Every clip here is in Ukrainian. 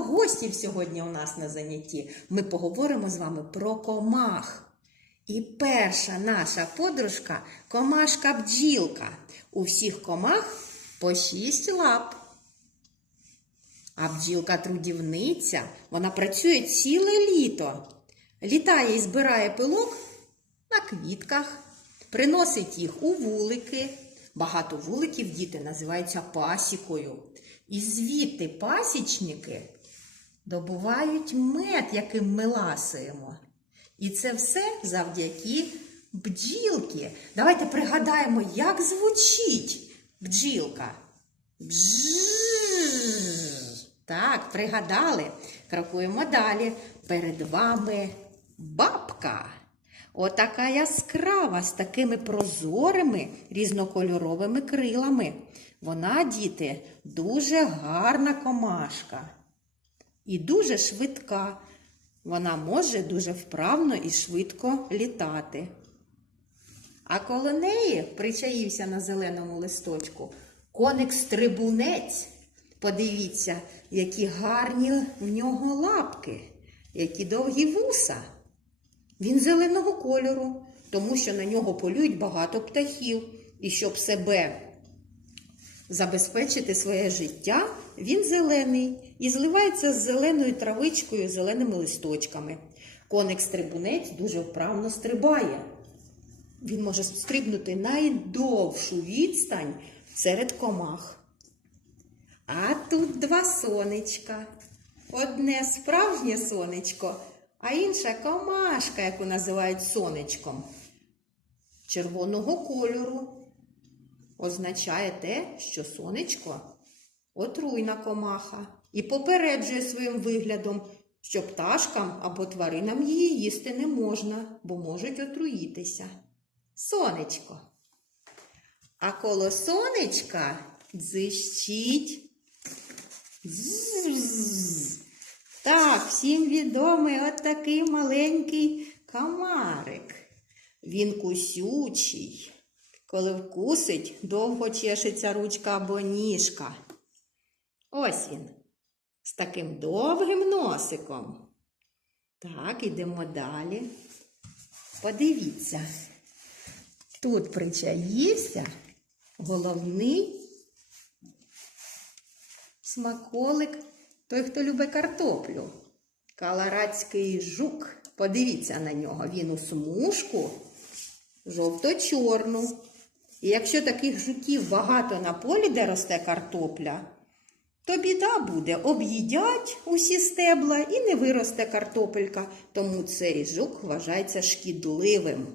гостів сьогодні у нас на занятті. Ми поговоримо з вами про комах. І перша наша подружка комашка бджілка. У всіх комах по шість лап. А бджілка трудівниця, вона працює ціле літо. Літає і збирає пилок на квітках, приносить їх у вулики. Багато вуликів діти називаються пасікою. І звідти пасічники добувають мед, яким ми ласуємо. І це все завдяки бджілки. Давайте пригадаємо, як звучить бджілка. Бжж. Так, пригадали. Крокуємо далі. Перед вами бабка. Отака яскрава з такими прозорими різнокольоровими крилами. Вона, діти, дуже гарна комашка і дуже швидка. Вона може дуже вправно і швидко літати. А коло неї причаївся на зеленому листочку коник-стрибунець. Подивіться, які гарні в нього лапки, які довгі вуса. Він зеленого кольору, тому що на нього полюють багато птахів. І щоб себе забезпечити своє життя, він зелений і зливається з зеленою травичкою, зеленими листочками. Коник-стрибунець дуже вправно стрибає. Він може стрибнути найдовшу відстань серед комах. А тут два сонечка. Одне справжнє сонечко, а інша комашка, яку називають сонечком. Червоного кольору означає те, що сонечко отруйна комаха і попереджує своїм виглядом, що пташкам або тваринам її їсти не можна, бо можуть отруїтися. Сонечко. А коло сонечка дзищить. Зззз. Так, всім відомий от такий маленький комарик. Він кусючий. Коли вкусить, довго чешеться ручка або ніжка. Ось він. З таким довгим носиком. Так, ідемо далі. Подивіться. Тут причаївся головний смаколик, той, хто любить картоплю. Каларадський жук. Подивіться на нього. Він у смужку жовто-чорну. І якщо таких жуків багато на полі, де росте картопля, то біда буде, об'їдять усі стебла і не виросте картопелька. Тому цей жук вважається шкідливим.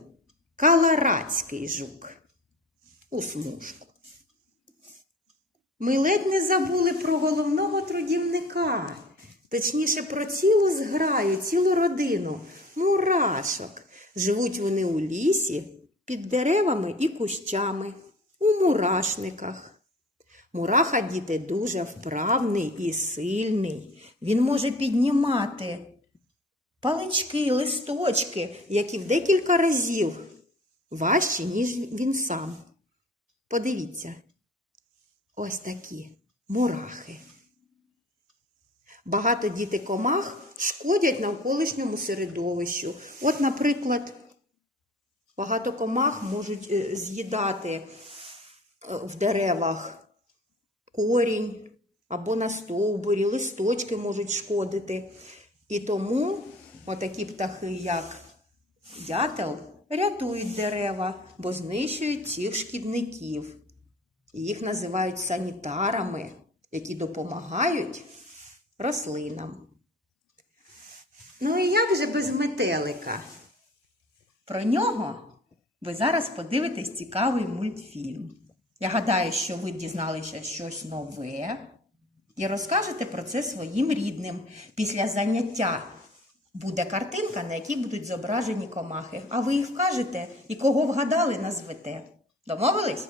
Каларадський жук у смужку. Ми ледь не забули про головного трудівника, точніше, про цілу зграю, цілу родину мурашок. Живуть вони у лісі під деревами і кущами, у мурашниках. Мураха, діти, дуже вправний і сильний. Він може піднімати палички, листочки, які в декілька разів важчі, ніж він сам. Подивіться, ось такі мурахи. Багато діти комах шкодять навколишньому середовищу. От, наприклад, багато комах можуть е, з'їдати е, в деревах корінь або на стовбурі, листочки можуть шкодити. І тому отакі птахи, як дятел, рятують дерева, бо знищують цих шкідників. Їх називають санітарами, які допомагають рослинам. Ну і як же без метелика? Про нього ви зараз подивитесь цікавий мультфільм. Я гадаю, що ви дізналися щось нове і розкажете про це своїм рідним. Після заняття буде картинка, на якій будуть зображені комахи. А ви їх вкажете і кого вгадали, назвете. Домовились?